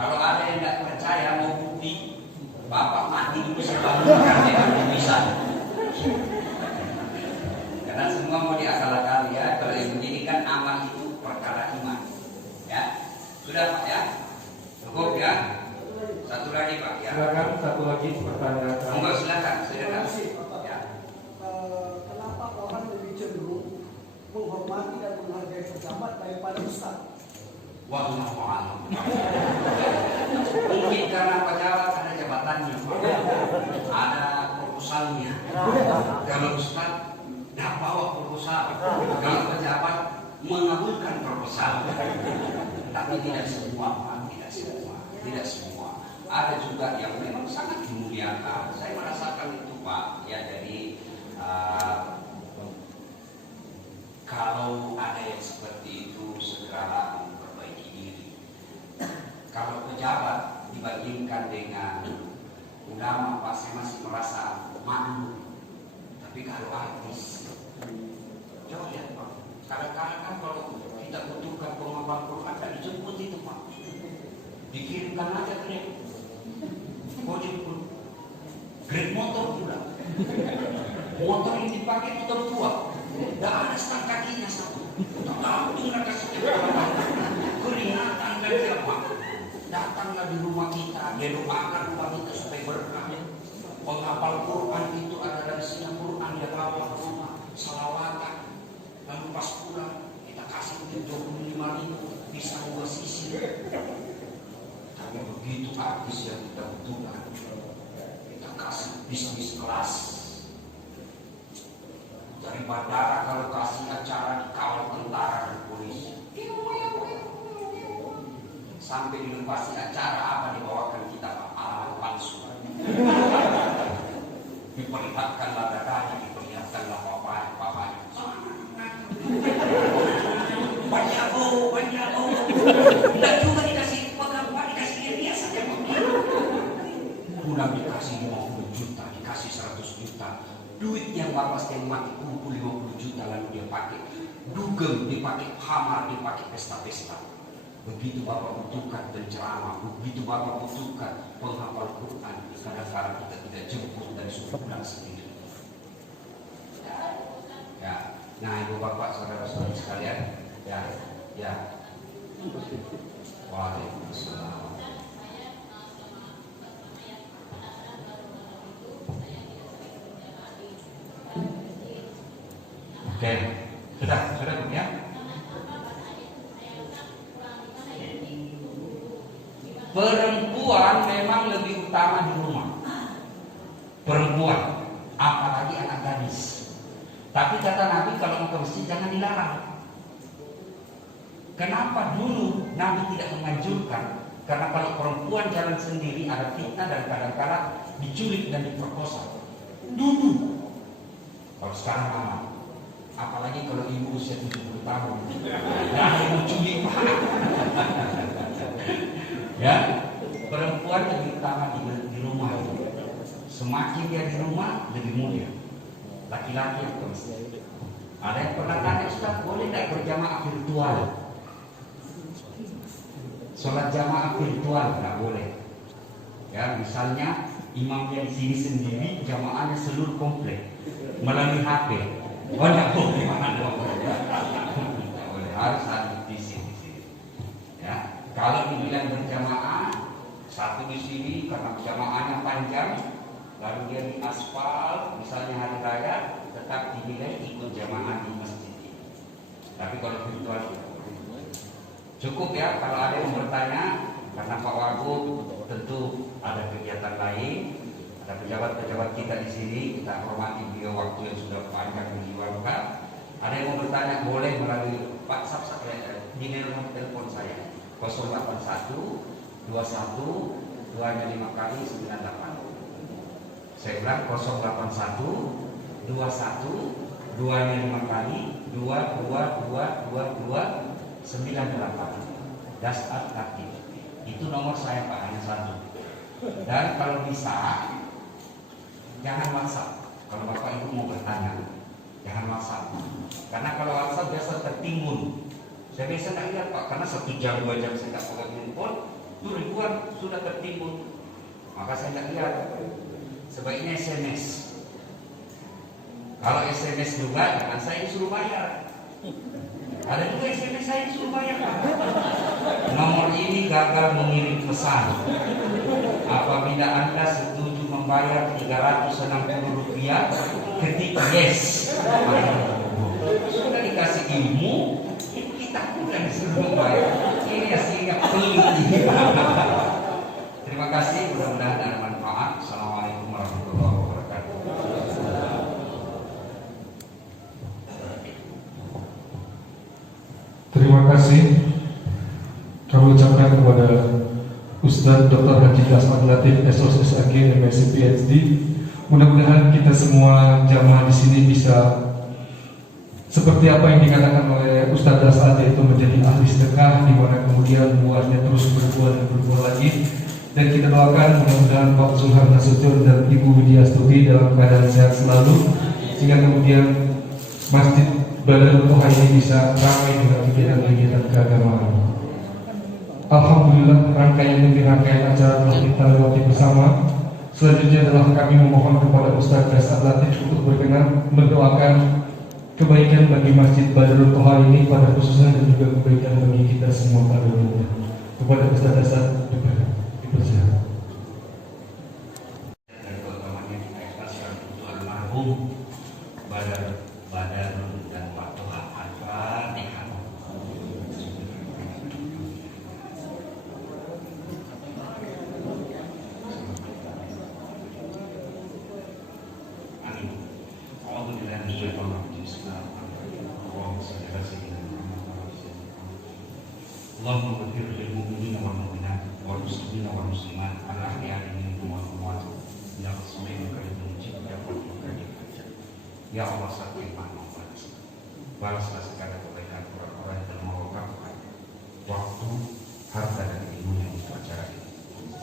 Kalau ada yang tidak percaya mau bukti, bapak mati dulu saya bangunkan dia bisa. Karena semua mau diakal-akali ya. Kalau yang menjadikan amal itu perkara iman. Ya, sudah Pak ya. Cukup ya. Satu lagi Pak ya. Silakan satu lagi pertanyaan. Monggo silakan. Silakan. Ya. Kenapa orang lebih cenderung menghormati dan menghargai pejabat daripada ustaz? Wallahu a'lam. Mungkin karena pejabat ada jabatannya, ada proposalnya. Kalau ustaz tidak bawa proposal, kalau pejabat mengabulkan proposal. Tapi tidak semua Pak, tidak semua. Ada juga yang memang sangat dimuliakan. Saya merasakan itu Pak. Ya, jadi kalau ada yang seperti itu segeralah memperbaiki diri. Kalau pejabat dibandingkan dengan ulama Pak, saya masih merasa malu. Tapi kalau artis, coba lihat Pak. Kadang-kadang kan kalau kita butuhkan penghafal Quran, kan dijemput itu Pak. Dikirimkan aja Grab. Kok Grab motor pula. Motor yang dipakai motor tua. Tidak ada stang kakinya satu. Langsung kasih keringatan lagi apa? Datanglah di rumah kita, dia doakan rumah kita supaya berkah. Penghafal Quran itu ada dari siang Quran dia bawa ke rumah, salawatan. Lalu pas pulang kita kasih duit 25.000 bisa 2 sisi. Tapi begitu artis yang kita butuhkan, kita kasih bisnis kelas. Dari bandara kalau kasih acara dikawal tentara dan polisi. Sampai dilepasi acara apa dibawakan kita Pak? Alamat palsu. Diperlihatkanlah dadanya, diperlihatkanlah papanya. Banyak. Tidak juga dikasih pegang Pak, dikasih dia saja Pak. Udah dikasih 50 juta, dikasih 100 juta. Duit yang bapak setiap mati kumpul 50 juta lalu dia pakai dugem, dipakai hamar, dipakai pesta-pesta. Begitu bapak butuhkan penceramah, begitu bapak butuhkan penghafal Quran, kadang-kadang kita tidak jemput dan suruh pulang sendiri. Ya, nah ibu bapak saudara-saudara sekalian, ya. Waalaikumsalam. Oke, sudah Bu ya. Perempuan memang lebih utama di rumah. perempuan, apalagi anak gadis. Tapi kata Nabi kalau mau ke masjid jangan dilarang. Kenapa dulu Nabi tidak menganjurkan? Karena kalau perempuan jalan sendiri ada fitnah dan kadang-kadang diculik dan diperkosa. Dulu. Kalau sekarang aman. Apalagi kalau ibu usia 70 tahun. Nah, ibu culik. Ya, perempuan lebih utama di rumah. Semakin dia di rumah lebih mulia. Laki-laki yang ke masjid. Ada yang pernah tanya, Ustaz, boleh tidak berjamaah virtual? Sholat jamaah virtual tidak boleh. Ya, misalnya imamnya di sini sendiri, jamaahnya seluruh komplek melalui HP. Oh, tidak boleh, tidak boleh. Harus ada di sini. Ya, kalau dibilang berjamaah, satu di sini karena jamaahnya panjang, lalu dia di aspal, misalnya hari raya, tetap dinilai ikut jamaah di masjid. Tapi kalau virtual cukup ya. Kalau ada yang bertanya, karena Pak Wagub tentu ada kegiatan lain, ada pejabat-pejabat kita di sini, kita hormati beliau waktu yang sudah panjang menjiwalkan. Ada yang mau bertanya boleh melalui WhatsApp saya, di nomor telepon saya 081 21 255 kali 98. Saya ulang 081 21 255 kali 22222 98. Dasar aktif. Itu nomor saya Pak, hanya satu. Dan kalau bisa jangan WhatsApp. Kalau Bapak Ibu mau bertanya, jangan WhatsApp. Karena kalau WhatsApp biasa tertimbun. Saya biasa tidak lihat Pak, karena 1 jam 2 jam saya tak pegang handphone, itu ribuan sudah tertimbun. Maka saya tidak lihat. Sebaiknya SMS. Kalau SMS juga, jangan saya disuruh bayar. Ada juga SMS saya disuruh bayar. Nomor ini gagal mengirim pesan. Apabila Anda setuju membayar Rp360, ketik yes. Sudah dikasih ilmu, kita pula disuruh membayar. Ini hasilnya pelit. Terima kasih, mudah-mudahan ada manfaat. Assalamualaikum warahmatullahi wabarakatuh. Terima kasih kami ucapkan kepada Ustadz Dr. Haji Dasman Latif SOSSAG MSc PhD. Mudah-mudahan kita semua jamaah di sini bisa seperti apa yang dikatakan oleh Ustadz Dasman, yaitu menjadi ahli sedekah, di mana kemudian buahnya terus berbuah dan berbuah lagi. Dan kita doakan mudah-mudahan Pak Zulhar Nasution dan Ibu Widya Stuti dalam keadaan sehat selalu, sehingga kemudian Masjid Badarul Toha ini bisa ramai dengan kegiatan-kegiatan keagamaan. Alhamdulillah, rangkaian demi rangkaian acara telah kita lewati bersama. Selanjutnya adalah kami memohon kepada Ustadz Dasar Latif untuk berkenan mendoakan kebaikan bagi Masjid Badarul Toha ini pada khususnya, dan juga kebaikan bagi kita semua pada umumnya. Kepada Ustadz Dasar dipersilakan. Dan keutamanya kita ikhlaskan untuk almarhum Badarul dan Pak Toha. Al-Fatihah. Amin. Allahumma ghfir lil mu'minina wal mu'minat wal muslimina wal muslimat al ahya'i minhum wal amwat innaka sami'un qaribun mujib da'wat ya Allah, sakit mana balaslah segala kebaikan orang-orang yang telah mewakafkan waktu, harta dan ilmu yang untuk acara ini.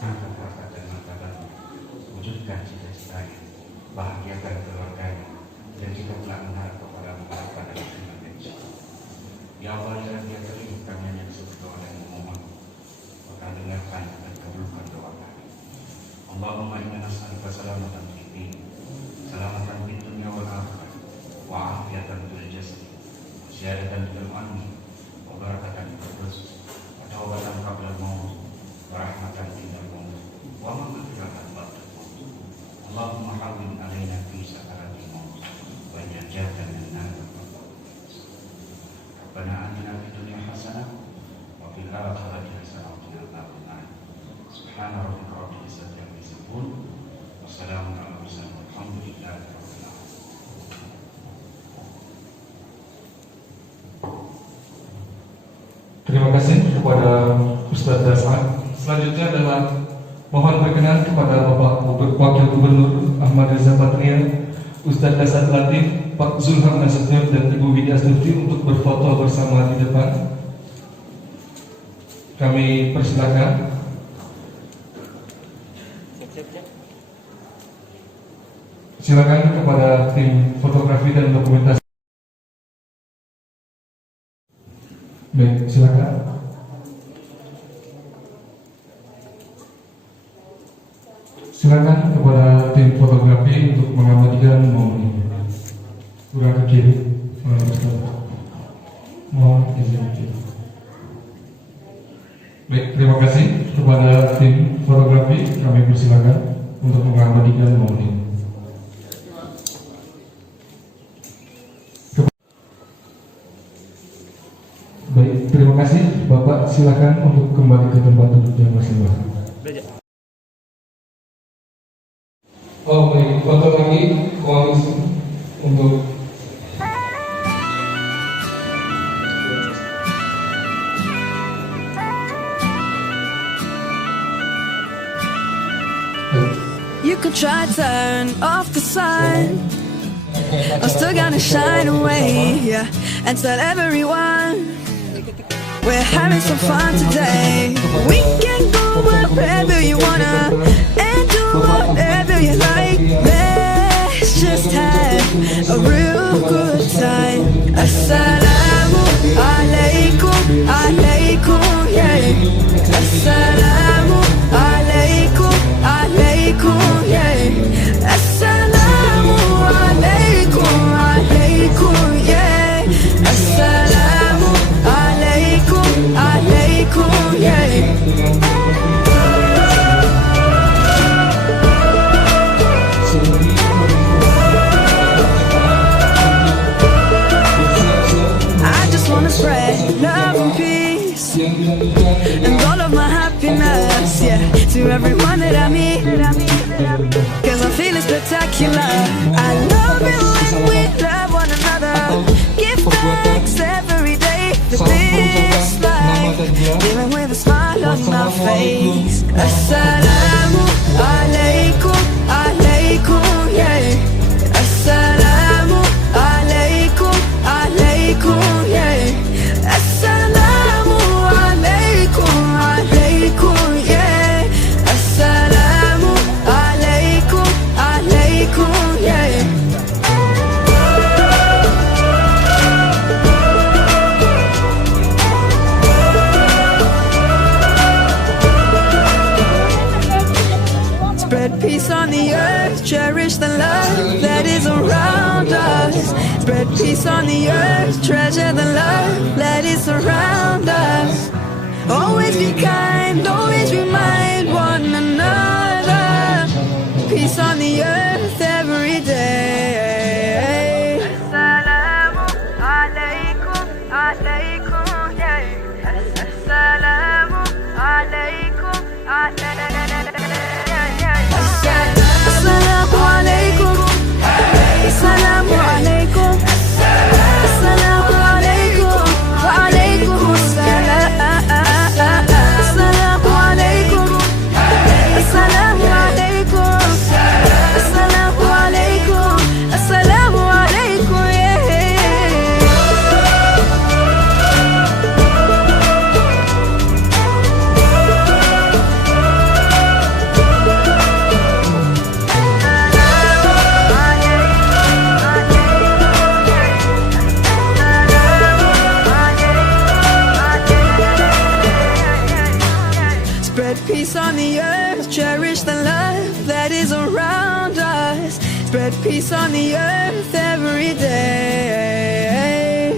Angkat harta dan martabatnya, wujudkan cita-citanya, bahagiakan keluarganya, dan kita telah mengharap kepada mereka dan iman dan syukur. Ya Allah, ya Dia Karim, kami hanya disebut doa dan memohon, maka dengarkan dan kabulkan doa kami. Allahumma inna nas'aluka salamatan fid din, salamatan fid dunya wal akhirah, wa afiyatan fil jasad, wa ziyadatan fil ilmi, wa barakatan fil rizq, wa tawbatan qabla al-maut, wa rahmatan inda al-maut, wa maghfiratan ba'da al-maut. Allahumma hawwin alaina fi sakaratil maut, wa najatan min nar. Rabbana atina fid dunya hasanah wa fil akhirati hasanah wa qina adzaban nar. Subhana rabbika rabbil izzati amma yasifun, wa salamun alal mursalin. kasih kepada Ustadz Dasar. Selanjutnya adalah mohon berkenan kepada Bapak Wakil Gubernur Ahmad Riza Patria, Ustadz Dasar Latif, Pak Zulham Nasution, dan Ibu Widya Astuti untuk berfoto bersama di depan. Kami persilakan. Silakan kepada tim fotografi dan dokumentasi. Baik, silakan. Silakan kepada tim fotografi untuk mengabadikan momen ini. Kurang ke kiri, mohon izin ke kiri. Baik, terima kasih kepada tim fotografi. Kami persilakan untuk mengabadikan momen ini. Baik, terima kasih Bapak. Silakan untuk kembali ke tempat duduknya masing-masing. Oh baik, foto lagi koalisi untuk You could try turn off the sun, I'm still gonna shine away, yeah, and tell everyone we're having some fun today. We can go wherever you wanna and do whatever you like. Let's just have a real good time. Assalamu alaikum, alaikum, yeah. Assalamu alaikum, alaikum, yeah. Assalamu alaikum, alaikum, yeah. Assalamu alaikum, alaikum, yeah. I just wanna spread love and peace and all of my happiness, yeah, to everyone that I meet. Cause I'm feeling spectacular. I love it when we love one another. Give thanks every day for this life, living with a smile on my face. Assalamu alaikum, alaikum, yeah. Assalamu alaikum, alaikum, yeah. Assalamu alaikum, alaikum, yeah. Assalamu alaikum, alaikum, yeah. Spread peace on the earth, cherish the love that is around us. Spread peace on the earth, treasure the love that is around us. Always be kind, always remind one another. Peace on the earth every day. Assalamu alaikum, alaikum, yeah. Assalamu alaikum, alaikum. Assalamu alaikum. Assalamu alaikum. Assalamu alaikum. Wa alaikum assalam. Assalamu alaikum. Assalamu alaikum. Assalamu alaikum. Assalamu alaikum, yeah. Spread peace on the earth, cherish the love that is around us. Spread peace on the earth every day.